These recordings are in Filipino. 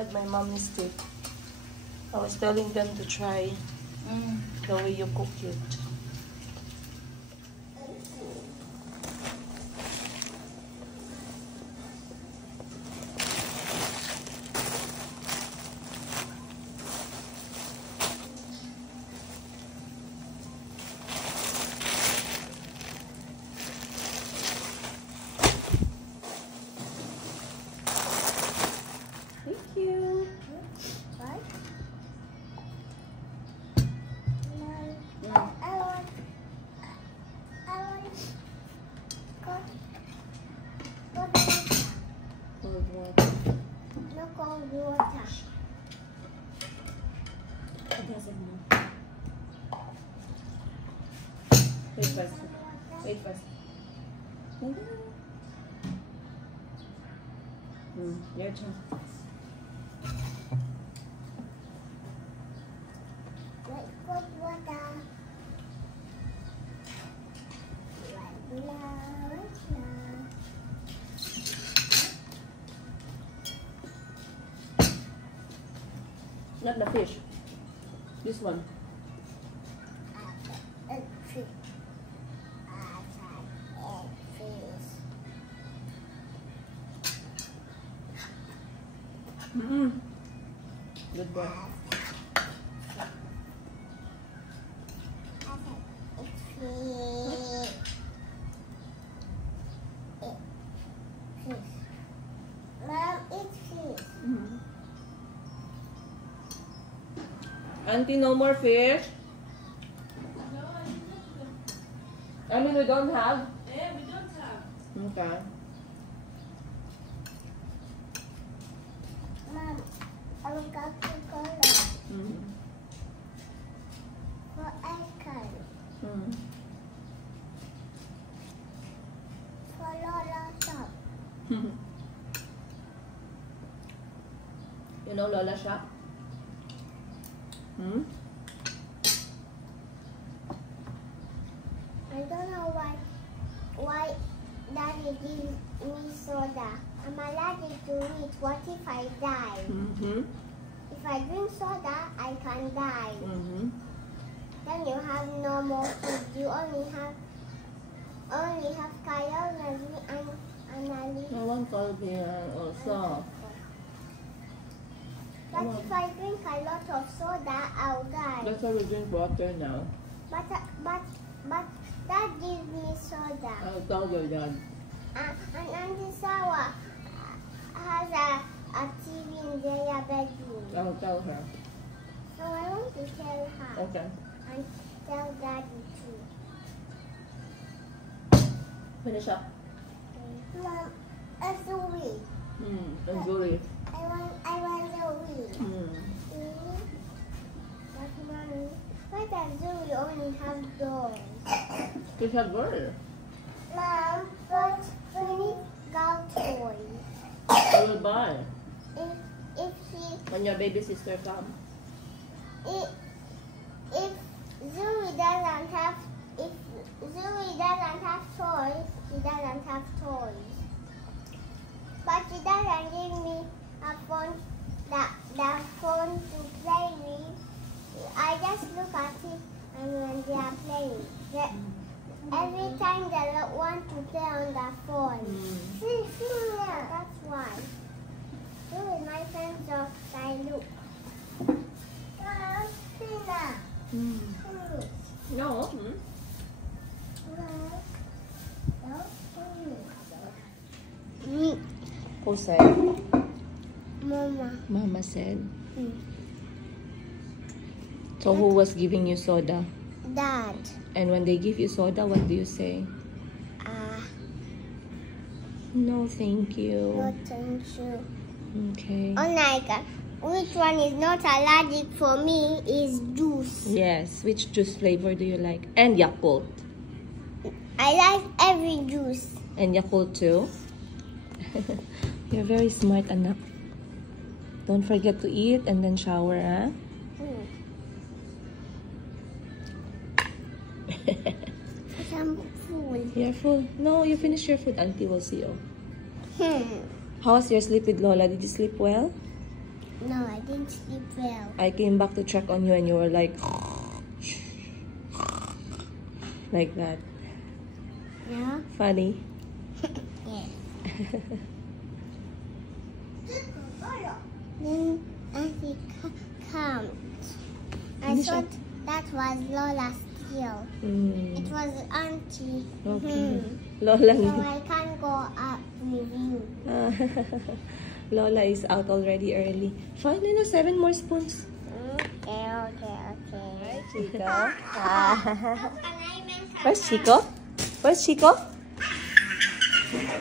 had my mommy's steak. I was telling them to try the way you cook it. Wait first. Wait first. Your turn. Not the fish. This one. Good boy. Auntie, no more fish? No, I mean, we don't have? yeah, we don't have. Okay. Mom, I will go to Cola for ice cream. For Lola shop. You know Lola shop? I don't know why Daddy gives me soda. I'm allergic to it. What if I die? If I drink soda, I can die. Then you have no more food. You only have calories and I want Colbia also. But if I drink a lot of soda, I'll die. That's why we drink water now. But Dad gives me soda. I'll tell your dad. And Auntie Sawa has a TV in their bedroom. I'll tell her. So I want to tell her. Okay. And tell Daddy too. Finish up. Mom, a Zoe. And Julie. I want Zoe. But Mommy, why does Zoe only have dolls? She's a girl. Mom, but we need girl toys. I will buy. If she When your baby sister comes. if Zoe doesn't have toys, she doesn't have toys. But she doesn't give me a phone, the phone to play with. I just look at it and when they are playing. Every time they want to play on the phone. See, that's why. So with my friends, I look. No. Who said? Mama. Mama said. So who was giving you soda? Dad. And when they give you soda, what do you say? No, thank you. No, thank you. Okay. Oh my God. Which one is not allergic for me is juice. Yes. Which juice flavor do you like? And Yakult. I like every juice. And Yakult too? You're very smart, anak. Don't forget to eat and then shower, huh? I'm full. You're full. No, you finish your food. Auntie will see you. How's your sleep with Lola? Did you sleep well? No, I didn't sleep well. I came back to check on you and you were like that. Yeah? Funny. Yeah. Then as he comes, I Finish thought that was Lola still. It was Auntie. Okay. Lola. So I can't go up with you. Lola is out already early. Fine, 7 more spoons. Okay. Hi, Chico. Can Where's Chico? Where's Chico?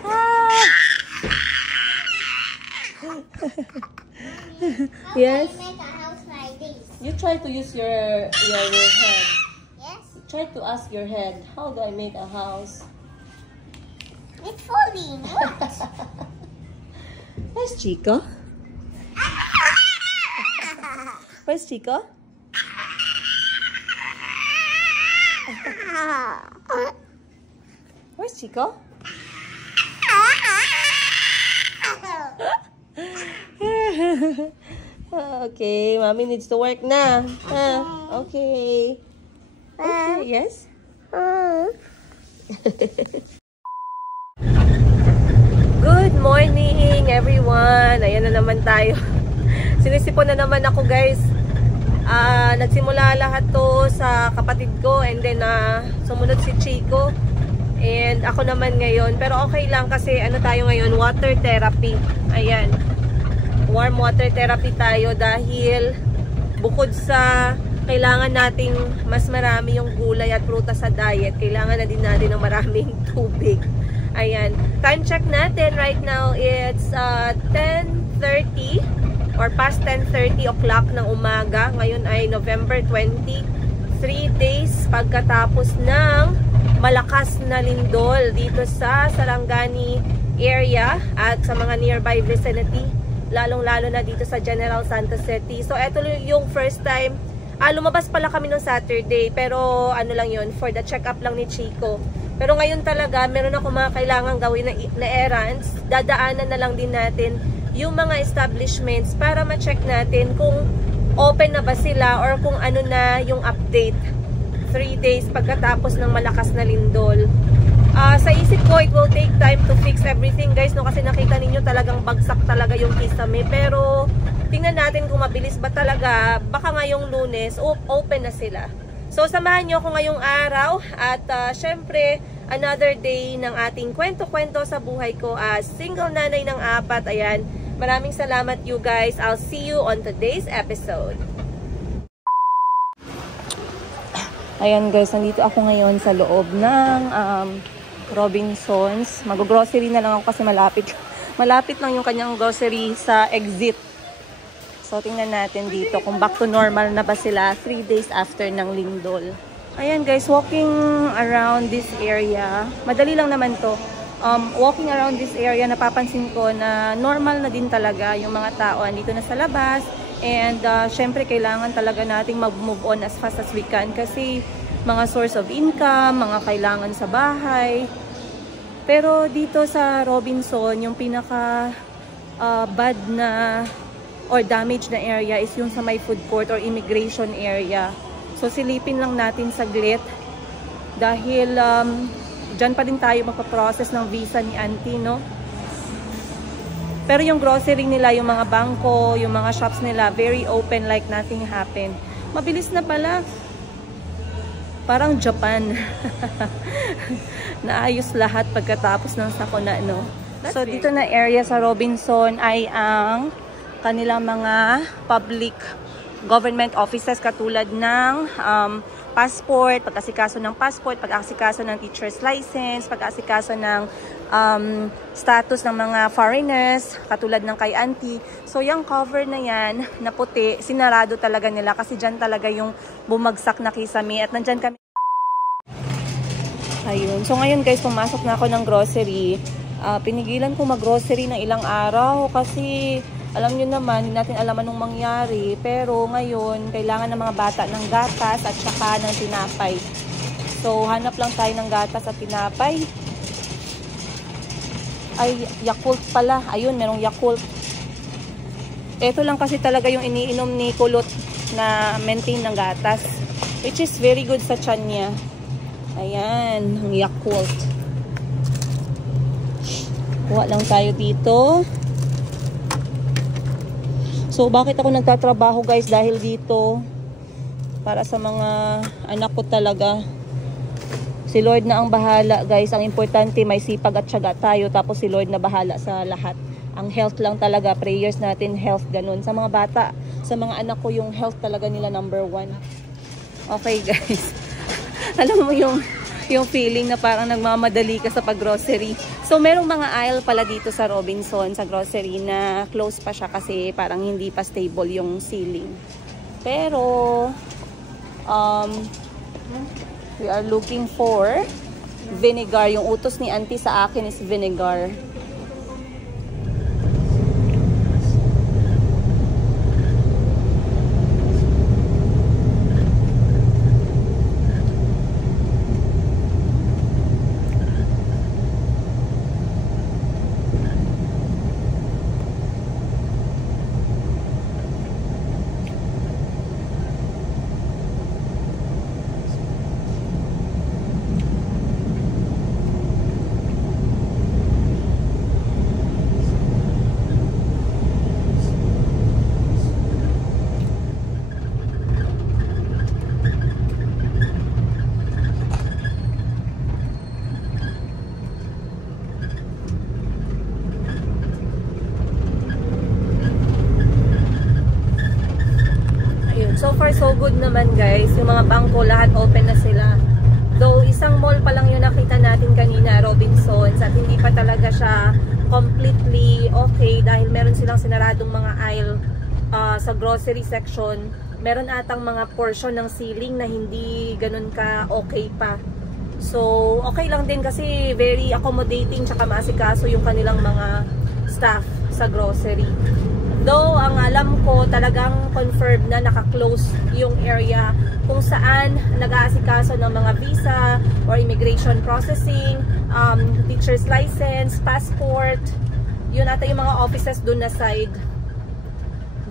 Ah. Yes. How can I make a house like this? You try to use your head. Yes? Try to ask your head. How do I make a house? It's falling. What? Where's Chico? Where's Chico? Where's Chico? Okay, mommy needs to work na. Okay. Okay, yes? Good morning, everyone. Ayan na naman tayo. Sinisipon na naman ako, guys. Nagsimula lahat to sa kapatid ko and then sumunod si Chico. And ako naman ngayon. Pero okay lang kasi ano tayo ngayon, water therapy. Ayan. Warm water therapy tayo dahil bukod sa kailangan nating mas marami yung gulay at prutas sa diet, kailangan na din natin ng maraming tubig. Ayan. Time check natin right now, it's 10:30 or past 10:30 o'clock ng umaga. Ngayon ay November 20. 3 days pagkatapos ng malakas na lindol dito sa Sarangani area at sa mga nearby vicinity. Lalong-lalo na dito sa General Santos City. So, eto yung first time. Lumabas pala kami noong Saturday. Pero, ano lang yun, for the check-up lang ni Chico. Pero ngayon talaga, meron ako mga kailangan gawin na errands. Dadaanan na lang din natin yung mga establishments para ma-check natin kung open na ba sila or kung ano na yung update. 3 days pagkatapos ng malakas na lindol. Sa isip ko, it will take time to fix everything, guys, no? Kasi nakita ninyo talagang bagsak talaga yung kisame. Pero, tingnan natin kung mabilis ba talaga. Baka ngayong Lunes, open na sila. So, samahan nyo ako ngayong araw. At, syempre, another day ng ating kwento-kwento sa buhay ko as single nanay ng 4. Ayan. Maraming salamat, you guys. I'll see you on today's episode. Ayan, guys. Nandito ako ngayon sa loob ng Robinsons. Mag-grocery na lang ako kasi malapit. Malapit lang yung kanyang grocery sa exit. So, tingnan natin dito kung back to normal na ba sila 3 days after ng lindol. Ayan, guys, walking around this area. Madali lang naman to. Walking around this area, napapansin ko na normal na din talaga yung mga tao andito na sa labas. And, syempre, kailangan talaga nating mag-move on as fast as we can kasi mga source of income, mga kailangan sa bahay. Pero dito sa Robinson, yung pinaka bad na or damaged na area is yung sa may food court or immigration area. So silipin lang natin saglit dahil dyan pa din tayo magpa-process ng visa ni auntie, no? Pero yung grocery nila, yung mga bangko, yung mga shops nila, very open like nothing happened. Mabilis na pala. Parang Japan. Naayos lahat pagkatapos ng sakuna, no? So, dito na area sa Robinson ay ang kanilang mga public government offices katulad ng passport, pag-asikaso ng passport, pag-asikaso ng teacher's license, pag-asikaso ng status ng mga foreigners, katulad ng kay auntie. So, yung cover na yan, na puti, sinarado talaga nila kasi dyan talaga yung bumagsak na kisame at nandyan kami. Ayun. So, ngayon guys, pumasok na ako ng grocery. Pinigilan ko mag-grocery ng ilang araw kasi alam nyo naman, hindi natin alam anong mangyari. Pero ngayon, kailangan ng mga bata ng gatas at saka ng tinapay. So, hanap lang tayo ng gatas at tinapay. Ay, Yakult pala. Ayun, merong Yakult. Ito lang kasi talaga yung iniinom ni Kulot na maintain ng gatas. Which is very good sa tiyan niya. Ayan, ang Yakult. Kuha lang tayo dito. So, bakit ako nagtatrabaho guys? Dahil dito, para sa mga anak ko talaga. Si Lord na ang bahala guys. Ang importante, may sipag at tiyaga tayo. Tapos si Lord na bahala sa lahat. Ang health lang talaga. Prayers natin, health, ganun. Sa mga bata, sa mga anak ko, yung health talaga nila number 1. Okay guys. Alam mo yung feeling na parang nagmamadali ka sa pag-grocery. So, merong mga aisle pala dito sa Robinson, sa grocery, na close pa siya kasi parang hindi pa stable yung ceiling. Pero, we are looking for vinegar. Yung utos ni auntie sa akin is vinegar. So far so good naman guys. Yung mga bangko lahat open na sila. Though isang mall pa lang yung nakita natin kanina, Robinsons, at hindi pa talaga siya completely okay dahil meron silang sinaradong mga aisle sa grocery section. Meron atang mga portion ng ceiling na hindi ganun ka okay pa. So okay lang din kasi very accommodating tsaka maasikaso yung kanilang mga staff sa grocery. Though, ang alam ko, talagang confirmed na naka-close yung area kung saan nag-aasikaso ng mga visa or immigration processing, teacher's license, passport. Yun ata yung mga offices dun na side.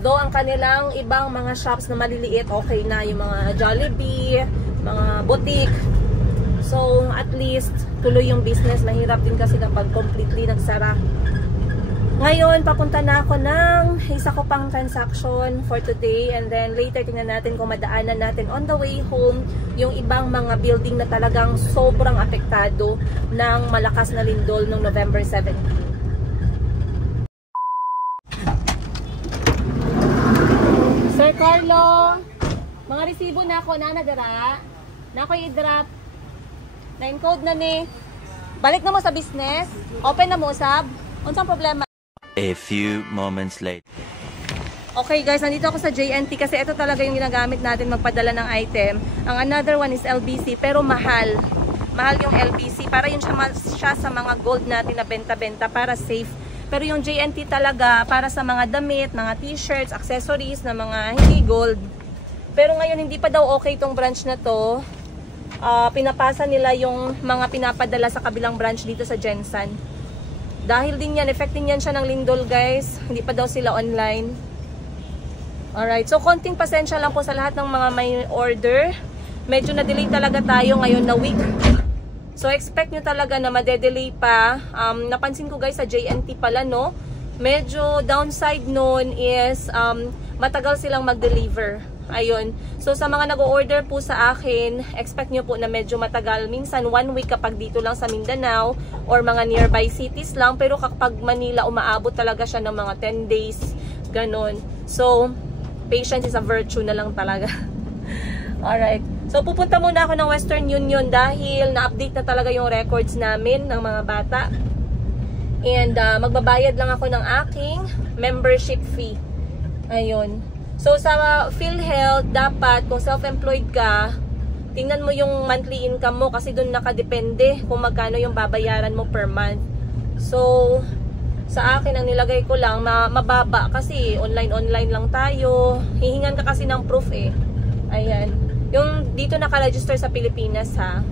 Though, ang kanilang ibang mga shops na maliliit, okay na. Yung mga Jollibee, mga boutique. So, at least, tuloy yung business. Mahirap din kasi kapag completely nagsara. Ngayon, papunta na ako ng isa ko pang transaction for today, and then later tingnan natin kung madaanan natin on the way home yung ibang mga building na talagang sobrang apektado ng malakas na lindol noong November 17. Sir Carlo, mga resibo na ako na nadara. Na ako i-drop. Na-encode na ni. Balik na mo sa business. Open na mo, sab. Unsang problema? A few moments later. Okay guys, nandito ako sa JNT kasi ito talaga yung ginagamit natin magpadala ng item. Ang another one is LBC pero mahal. Mahal yung LBC para yun siya sa mga gold natin na benta-benta para safe. Pero yung JNT talaga para sa mga damit, mga t-shirts, accessories na mga hindi gold. Pero ngayon hindi pa daw okay itong branch na to. Pinapasa nila yung mga pinapadala sa kabilang branch dito sa Jensen. Dahil din yan, effect din yan siya ng lindol guys. Hindi pa daw sila online. Alright, so konting pasensya lang po sa lahat ng mga may order. Medyo na-delay talaga tayo ngayon na week. So expect nyo talaga na madedelay pa. Napansin ko guys sa JNT pala no. Medyo downside nun is matagal silang mag-deliver. Ayun. So sa mga nag-o-order po sa akin, expect nyo po na medyo matagal. Minsan 1 week kapag dito lang sa Mindanao or mga nearby cities lang. Pero kapag Manila, umaabot talaga siya ng mga 10 days. Ganon. So, patience is a virtue na lang talaga. Alright. So, pupunta muna ako ng Western Union dahil na-update na talaga yung records namin ng mga bata. And magbabayad lang ako ng aking membership fee. Ayun. So, sa PhilHealth, dapat kung self-employed ka, tingnan mo yung monthly income mo kasi doon nakadepende kung magkano yung babayaran mo per month. So, sa akin, ang nilagay ko lang, mababa kasi online lang tayo. Hihingan ka kasi ng proof eh. Ayan. Yung dito naka-register sa Pilipinas ha.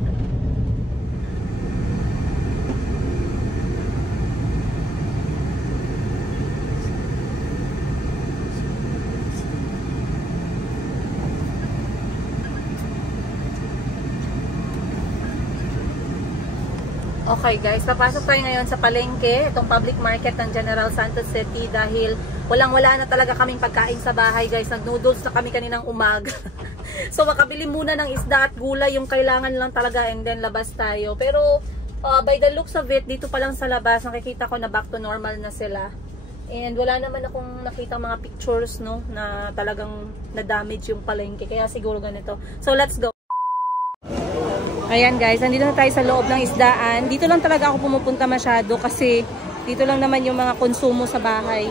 Okay guys, papasok tayo ngayon sa palengke, itong public market ng General Santos City dahil walang-wala na talaga kaming pagkain sa bahay guys. Nag-noodles na kami kaninang umaga. So makabili muna ng isda at gulay yung kailangan lang talaga and then labas tayo. Pero by the looks of it, dito pa lang sa labas, nakikita ko na back to normal na sila. And wala naman akong nakita mga pictures no, na talagang na-damage yung palengke. Kaya siguro ganito. So let's go. Ayan guys, nandito na tayo sa loob ng isdaan. Dito lang talaga ako pumupunta masyado kasi dito lang naman yung mga konsumo sa bahay.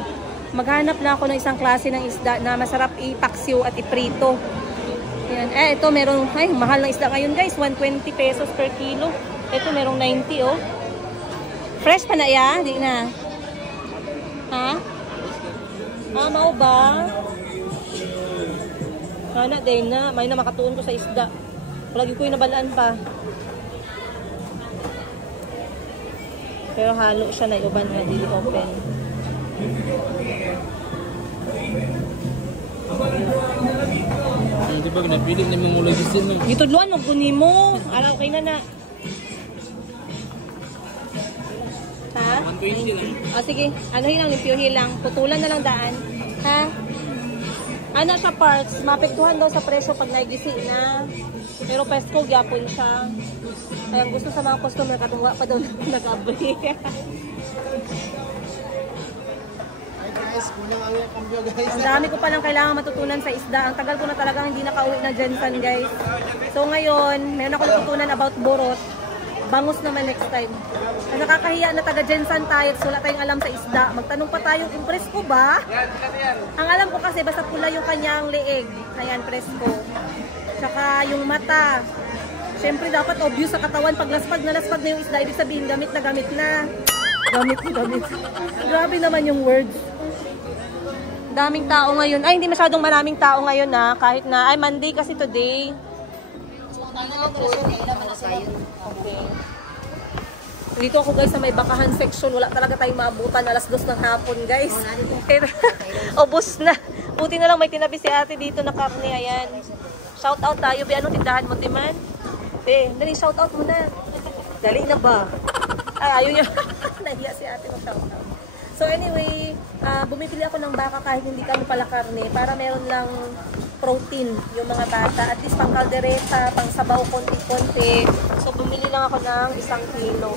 Maghanap na ako ng isang klase ng isda na masarap ipaksiw at iprito. Ayan. Ito merong, mahal ng isda ngayon guys, 120 pesos per kilo. Ito merong 90 oh. Fresh pa na ya? Di na. Ha? Mau ba? Sana din na, may na makatuon ko sa isda. Lagi ko yung nabalaan pa. Pero halo siya na iuban na dili open. Di ba napilit na mga logisin mo? Gitudluan mo kunin mo. Araw kay na na. Ha? 120 lang. O sige, ano lang, limpyohin lang. Putulan na lang daan. Ha? Ano siya parts? Mapektuhan daw sa presyo pag nagisi na. Pero pesto, gyapon siya. Kaya gusto sa mga customer, katungwa pa daw nag-abri. Hi guys, kulang ang kambyo guys. Ang dami ko palang kailangan matutunan sa isda. Ang tagal ko na talagang hindi nakauwi na Jensen guys. So ngayon, meron ako natutunan about borot. Bangus naman next time. Ang nakakahiya na taga Jensen tayo, so wala tayong alam sa isda. Magtanong pa tayo kung presko ba? Ang alam ko kasi basta pula yung kanyang leeg. Ayan, presko. Tsaka yung mata. Siyempre dapat obvious sa katawan. Pag laspag na yung isda, ibig sabihin gamit na gamit na. Gamit. Grabe naman yung words. Daming tao ngayon. Ay, hindi masyadong maraming tao ngayon na. Kahit na, ay Monday kasi today. Okay. Dito ako guys sa may bakahan section. Wala talaga tayong maabutan. Alas 2 ng hapon guys. Obos na. Buti na lang may tinabi si ate dito na karne. Ayan. Shout out tayo. Anong tindahan mo, Timan? Dali, shout out muna. Dali na ba? Ay, ayaw niya. Nahiya si ate mo shout out. So anyway, bumibili ako ng baka kahit hindi kami pala karne para meron lang protein yung mga bata. At least pang kaldereta, pang sabaw, konti-konti. So bumili lang ako ng 1 kilo.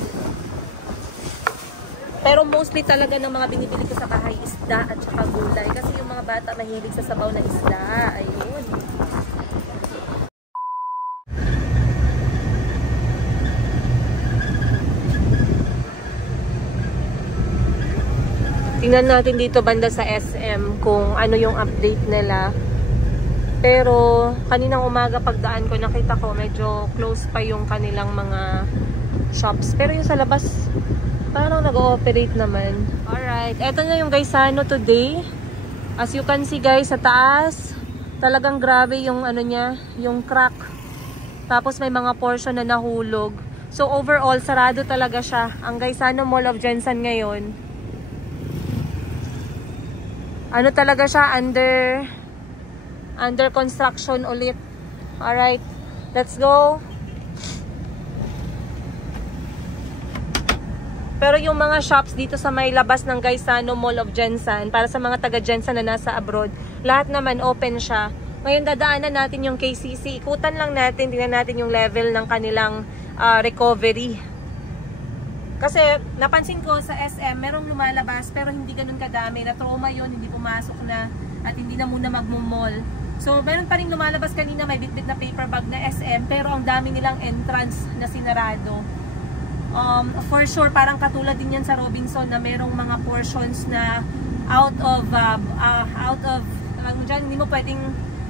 Pero mostly talaga ng mga binibili ko sa bahay, isda at saka gulay. Kasi yung mga bata mahilig sa sabaw na isda. Ayun. Tingnan natin dito banda sa SM kung ano yung update nila. Pero kaninang umaga pagdaan ko, nakita ko medyo close pa yung kanilang mga shops. Pero yung sa labas, parang nag-ooperate naman. Alright, eto na yung Gaisano today. As you can see guys, sa taas, talagang grabe yung ano niya, yung crack. Tapos may mga portion na nahulog. So overall, sarado talaga siya. Ang Gaisano Mall of Jensen ngayon. Ano talaga siya, under construction ulit. Alright, let's go. Pero yung mga shops dito sa may labas ng Gaisano Mall of Jensen, para sa mga taga Jensen na nasa abroad, lahat naman open siya. Ngayon dadaanan natin yung KCC. Ikutan lang natin, tingnan natin yung level ng kanilang recovery. Kasi napansin ko sa SM, merong lumalabas pero hindi ganun kadami. Na-trauma yun, hindi pumasok na at hindi na muna magmumall. So meron pa rin lumalabas kanina, may bitbit na paper bag na SM pero ang dami nilang entrance na sinarado. For sure, parang katulad din yan sa Robinson na merong mga portions na out of dyan, hindi mo pwedeng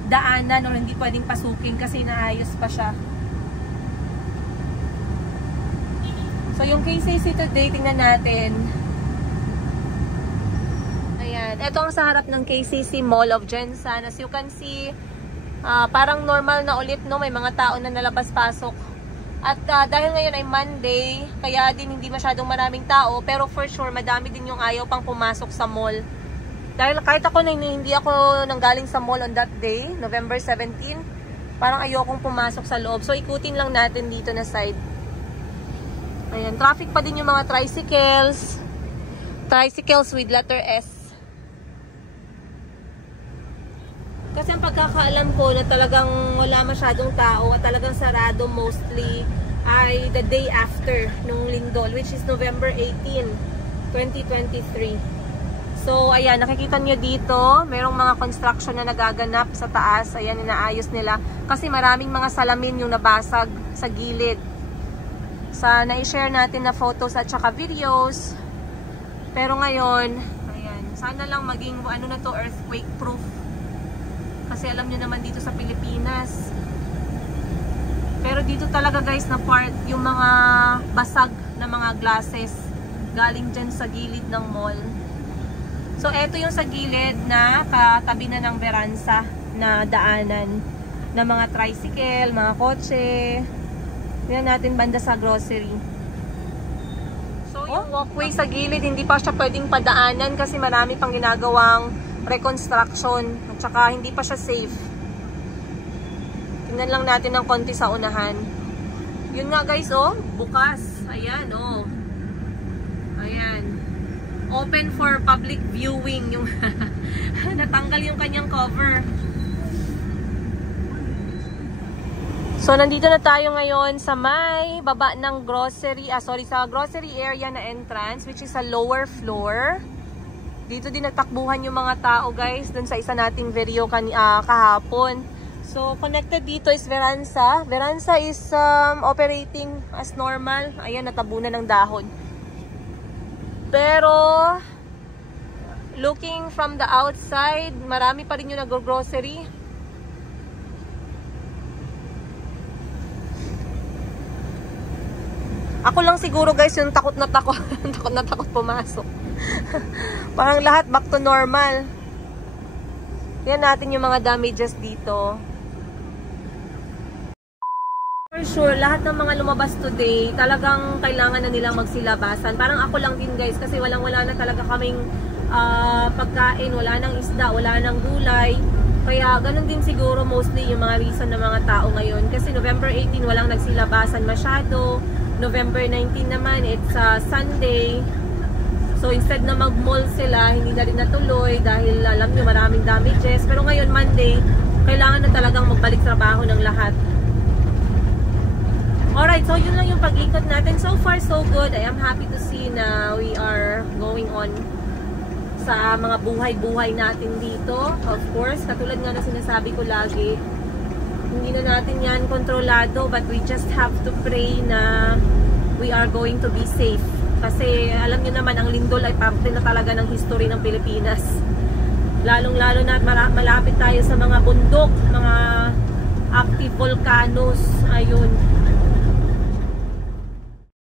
daanan o hindi pwedeng pasukin kasi naayos pa siya. So yung KCC today, tingnan natin. Ayan. Ito ang sa harap ng KCC Mall of Jensen. As you can see, parang normal na ulit, no? May mga tao na nalabas-pasok. At dahil ngayon ay Monday, kaya din hindi masyadong maraming tao. Pero for sure, madami din yung ayaw pang pumasok sa mall. Dahil kahit ako na hindi ako nanggaling sa mall on that day, November 17, parang ayokong pumasok sa loob. So ikutin lang natin dito na side. Ayan, traffic pa din yung mga tricycles. Tricycles with letter S. Kasi ang pagkakaalam ko na talagang wala masyadong tao at talagang sarado mostly ay the day after nung lindol, which is November 18, 2023. So, ayan, nakikita nyo dito, merong mga construction na nagaganap sa taas. Ayan, inaayos nila. Kasi maraming mga salamin yung nabasag sa gilid. Na-share natin na photos at saka videos. Pero ngayon, ayan, sana lang maging, ano na to, earthquake proof. Kasi alam nyo naman dito sa Pilipinas. Pero dito talaga guys na part yung mga basag na mga glasses galing dyan sa gilid ng mall. So eto yung sa gilid na katabi na ng Veranza na daanan na mga tricycle, mga kotse. Tingnan natin banda sa grocery. So yung walkway sa gilid hindi pa siya pwedeng padaanan kasi marami pang ginagawang reconstruction at saka hindi pa siya safe. Tingnan lang natin ng konti sa unahan. Yun nga guys, oh, bukas. Ayan, oh. Ayan. Open for public viewing. Yung natanggal yung kanyang cover. So, nandito na tayo ngayon sa may baba ng grocery, sa grocery area na entrance, which is sa lower floor. Dito din nagtakbuhan yung mga tao guys, dun sa isa nating video kahapon. So, connected dito is Veranza. Veranza is operating as normal. Ayan, natabunan ng dahon. Pero, looking from the outside, marami pa rin yung nag-grocery. Ako lang siguro guys yung takot na takot. Takot na takot pumasok. Parang lahat back to normal. Yan natin yung mga damages dito. For sure, lahat ng mga lumabas today, talagang kailangan na nilang magsilabasan. Parang ako lang din guys, kasi wala na talaga kaming pagkain, wala nang isda, wala nang gulay. Kaya ganun din siguro mostly yung mga reason ng mga tao ngayon. Kasi November 18, walang nagsilabasan masyado. November 19 naman, it's Sunday. So instead na mag-mall sila, hindi na rin natuloy dahil alam nyo maraming damages. Pero ngayon Monday, kailangan na talagang magbalik trabaho ng lahat. Alright, so yun lang yung pag-ikot natin. So far, so good. I am happy to see na we are going on sa mga buhay-buhay natin dito. Of course, katulad nga na sinasabi ko lagi, hindi na natin yan kontrolado, but we just have to pray na we are going to be safe. Kasi alam nyo naman, ang lindol ay parte na talaga ng history ng Pilipinas. Lalong-lalo na malapit tayo sa mga bundok, mga active volcanoes. Ayun.